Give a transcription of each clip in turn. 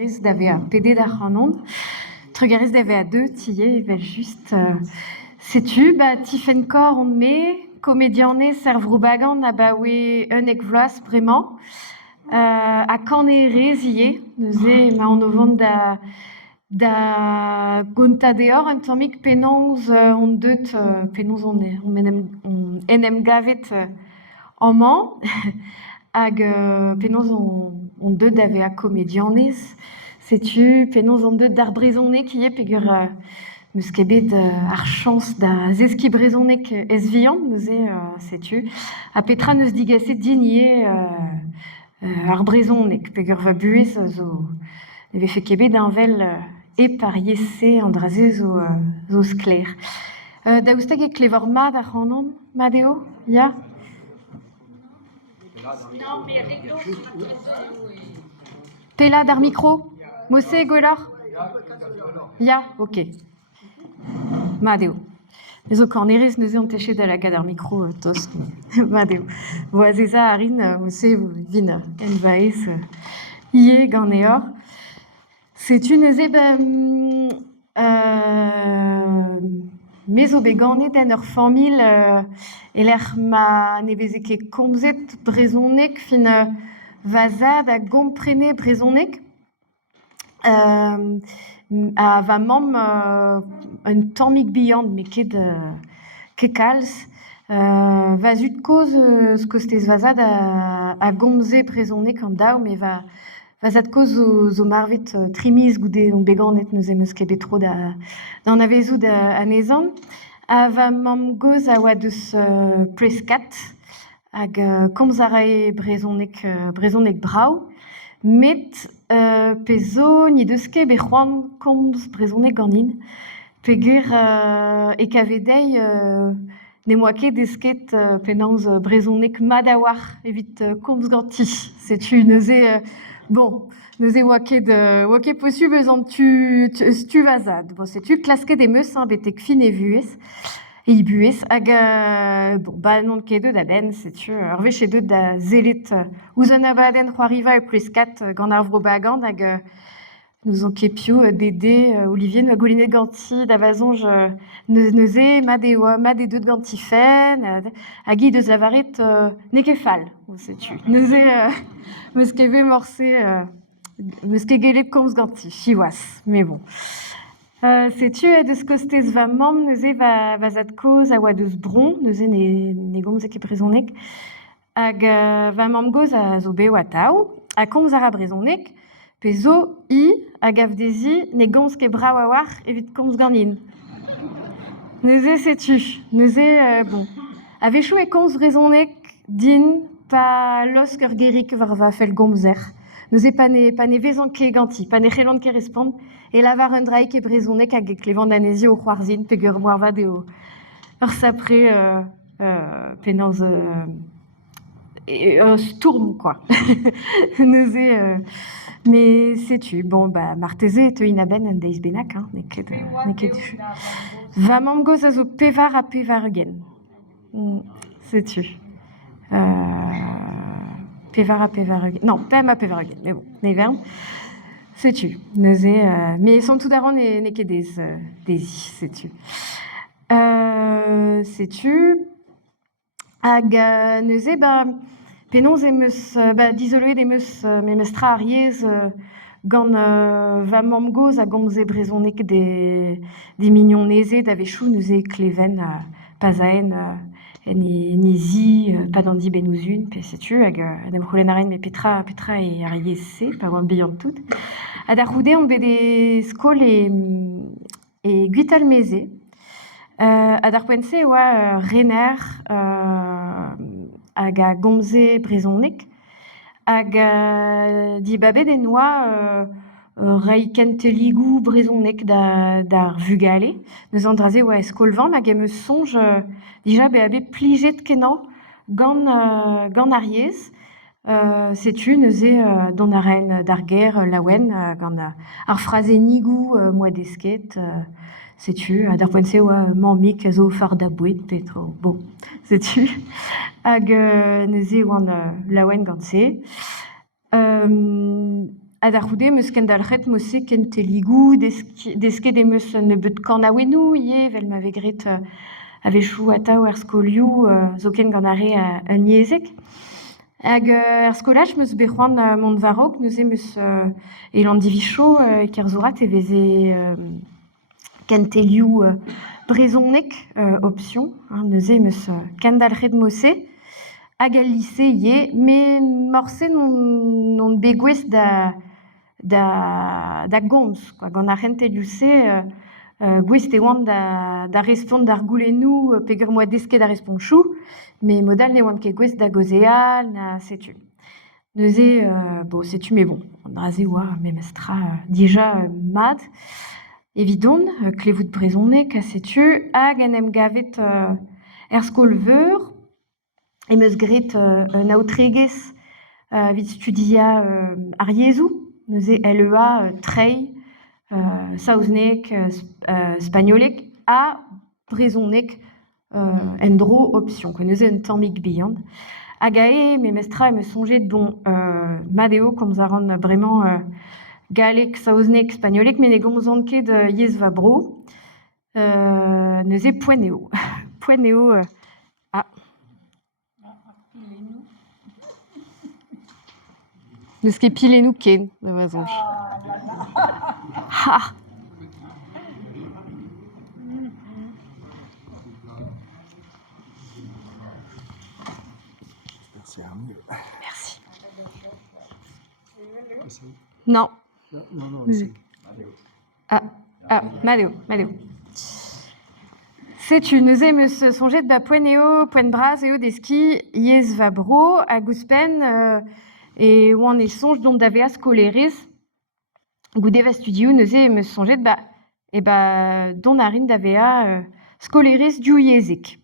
Trugaris d'avait à PD d'Arhanon. Trugaris d'avait à deux, Tillet, il va juste. Sais-tu, Tiffenkor, on met, comédienne, servroubagan, nabawe, un ekvloas, vraiment. À Canéré, zillé, nous est, ma en ovon da gonta deor, un tomik penons, on deut, penons on enem gavet en man, hag penons on deut d'ave a comédianez, sais-tu, penons on deut d'ar brezonnek qui est pegur meus kebet ar chance da zeski brezonnek esvian, nous est, sais-tu, a petra neus digaset digné ar brezonnek, pegur va buez zo, neve fe kebet d'un vel e pariese andraze zo skler. Da oustag e klevor mad ar c'hanon, Madeo, ya? Non, mais réglo. Pela d'ar micro? Mosse gwellor? Ya, ok. Madeo. Mais au corneris, nous avons tâché de la cadre micro, tos, Madeo. Voiseza arin, mosse, vin, envaes, ie, ganeor. C'est une mais au béganet d'un ur famille et l'air ma neveze ket komzet brezonek fin vazad a gomprene brezonek a va mam un tammik bihan mais ket kalz vazut koz skostez vazad a gomze brezonek an daou mais vazad koz zo marvet trimiz goude on beganet neus emeus ket betro d'an avezout anezan. A va mam goz a oa deus preskat hag komz a rae brezonek brau, met pezo ni deus ket bet c'hoant komz brezonek ganin, pegur e kavedei ne moa ket desket penaos brezonek mad a war evit komz ganti, setu neuze bon, neuze oa ket posu beuzan tu vazad. Bon, setu klasket emeus betek fin e vuez, e i buez, hag bon, non ket da ben, setu ur vech edeut da zelet ouzon abaden c'hoariva e preskat gant ar vrobagand, hag nous on kepio Dédé, Olivier, nous golinet ganti da vazonj neuze mat e deut gantifen, hag i deus lavaret ne ket fall, setu. Neuze meus ket ve morse meus ket gelep komz ganti, chiwas, mais bon. Setu deus kostez va mam neuze vazad koz a oa deus bron, neuze ne gomze ket brezonek, hag va mam goz a zo beo a tao, a komz a ra brezonek, pe zo i hag avdezi ne gomz ket brao a war evit komz ganin. Neuze setu, neuze, bon. A vechou e komz brezonek din pa losk ur gerik war va fel gomzer. Neuze pa ne vezan ket ganti, pa ne c'hellant ket respond, e lavar un draik e brezonek hag e klevant anezi o c'hoarzin pegur moarvad eo ur sapre penans stourm, quoi. Neuze, mais sais-tu, bon, marteze te inaben en deiz benak, hein, ne ket va mam goz a zo pevar a pevar gen. Sais-tu. Pevar a pevar gen. Non, pem a pevar gen, mais bon, ne vern. Sais-tu, neuze, mais son tout d'avant ne ket des sais-tu. Sais-tu, hag neuze, penons emeus, dizoloet emeus memes tra ariez gant va mam goz a gomze brezonek de mignon neze da vechou neuze kleven pazaen en e zi pa d'an di benouzun, pe setu, hag adem c'houlen a ren me petra e ariez se, pa oan bihan tout. Ad ar c'houde on bet e skol e guital meze. Ad ar poense oa rener hag a gomze brezonek, hag di babet en oa rai kenteligou brezonek d'ar vugale, neus an draze oa eskolvan, hag em eus sonj dija be plijet kenan gant ariez, setu neuze don a ren d'ar ger laouen gant ar frazenigou moa desket, setu, ad ar poense oa mammik a zo far da boued petro, bon, setu, hag neuze oan laouen gant se. Adarhude meus kendalret mosse kenteligou desket emeus nebeut kanaouenou ie vel ma vegret avechou atao er skolioù zo ken gant are un niezek. Hag er skolaj meus bec'hoant mont varok neuze meus elan divicho kerzourat veze kentelioù brezhonek option, neuze meus kendalret mosse. Hag al lycée ie, me morse non begouez da gomz, quoi. Gant ar rentelioù-se gwez te oant da respont d'ar goulennoù peogwir moa desket da respont chou, me modal ne oant ket gwez da gozeal na setu. Neuze, bon, setu, mais bon, an draze oa memestra dija mad, evidon, klevout brezhonek a setu, hag en em gavet er skol veur, emeus gret un aotregez vid studia ar yezhou, neuze LEA trei, saouznek, spagnolek, a brezhonek en dro option, neuze un tammig bihan. Hag ae, memestra me sonjet bon madeo komz a ran bremañ galek, saouznek, spagnolek, men e gomzont ket yez va bro, neuze poeneo. Poeneo, neus ket pilennoù ken, da vazonj. Ha! Merci. Non. Non, Madeo. Setu, neuze meus sonjet da poeneo, poen braz eo deski yez va bro a gouspen e oan e sonj dont da vea skolerez goude va studioù neuze meus sonjet dont a rin da vea skolerez diou yezek.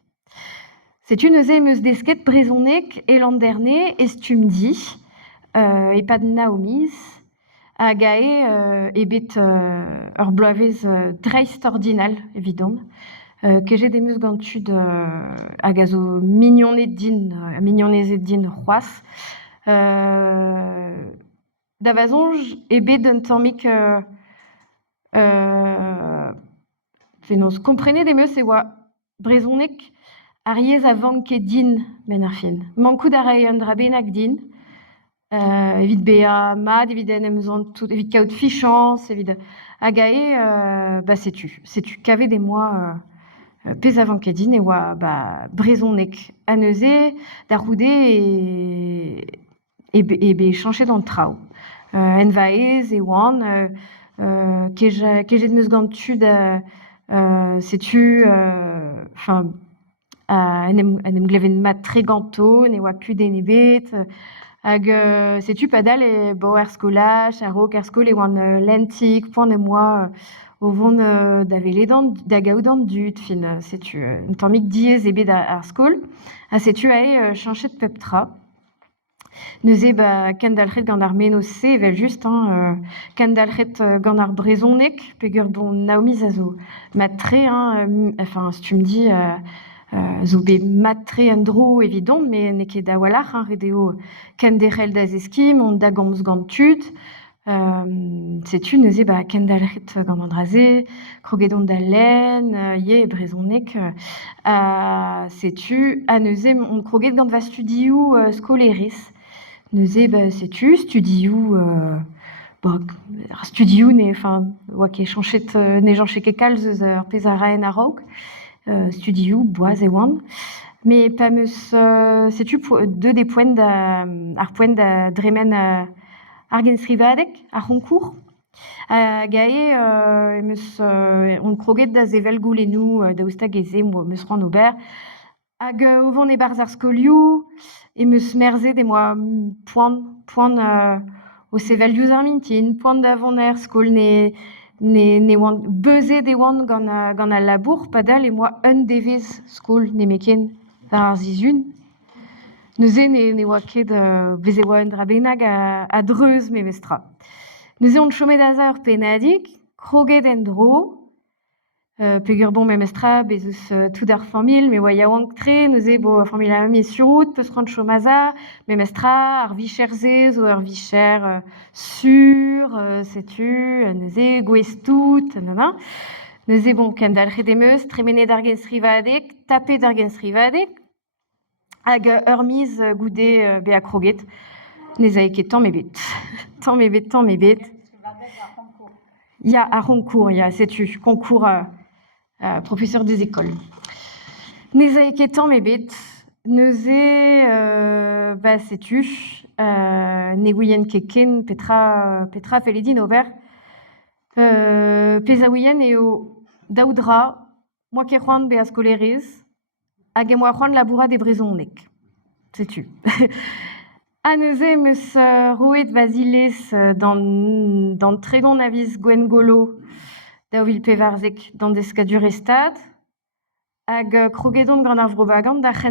Setu, neuze meus desket brezhonek elan derne estum di e pad naomiz hag ae ebet ur bloavez dreist ordinal, evidon, kejet emeus gantud hag a zo mignonezet din c'hoaz. Da vazonj ebet un tammig fenoz komprenet emeus e oa brezhonek ar yez a vanket din ben ar fin. Mankout a ray un dra bennak din, evit bea mad, evit en emzont tout, evit kaout fichans, evit hag ae setu kavet e moa pez a vanket din e oa brezhonek a neuze da roude e be chanchet an traoù. En vaez e oan kejet meus gantud setu en em gleven mat tre ganto, ne oa kudenn ebet, hag setu padal e bo er skolaj, ar raok er skol e oan lentik, poan e moa o vont da veledan, da gaout dud, fin, setu un tammig diez ebet ar skol, ha setu ae chanchet pep tra. Neuze kendalc'het gant ar meno-se evel just, kendalc'het gant ar brezhonek, peogwir don naomiz a zo mat tre, enfin, stum di zo bet mat tre an dro evidon, me ne ket da walac'h, redeo kenderel da zeski, mont da gomz gantud, setu neuze kendalc'het gant an draze, krogedon da len, ie brezhonek, setu a neuze on kroget gant va studioù skolerez. Neuze setu studioù studioù ne, enfin, oa ket chanchet ne janchet ket kalz eus ur pez a raen a raok, studioù boaz e oan, me pa meus setu deud e poent ar poent da dremen ar gensrivadek, ar ronkour, hag ae meus on kroget da zevel goulennoù daoustag eze meus ran ober, hag o vont e barz ar skolioù, e meus merzet e moa poan o sevel diouzh ar mintin, poan da vont er skol ne oan beuzet e oan gant al labour, padal e moa un devez skol nemeken war ar zizun. Neuze ne oa ket veze oa un dra bennak a dreuz memestra. Neuze on chomet a za ur pennadig, kroget en dro, Pegur bon memestra, bezus tout ar famil, me oa yaouank tre, neuze bo famil a mi surrout, peus rand chomaza, memestra, ar vicher-se, zo ar vicher sur, setu, neuze gwestout, nanana. Neuze bon ken dalc'het emeus, tremene d'ar gen srivadek, tape d'ar gen srivadek, hag ur miz goude be a kroget, nez ae ket tamm ebet. Tamm ebet. Ya, a concours, ya, setu, concours professeur des écoles. Nez ae ket tamm ebet, neuze, ba setu, ne ouien ket ken petra feledin ober, pez a ouien eo daoudra, moa ket c'hoant be a skolerez, hag e moa c'hoant labourat e brezhoneg. Setu. A neuze meus roet vazilez dan tregont a viz Gwen Golo da ouil pevarzek dan deskadur estad, hag krogedon gant ar vrobagand da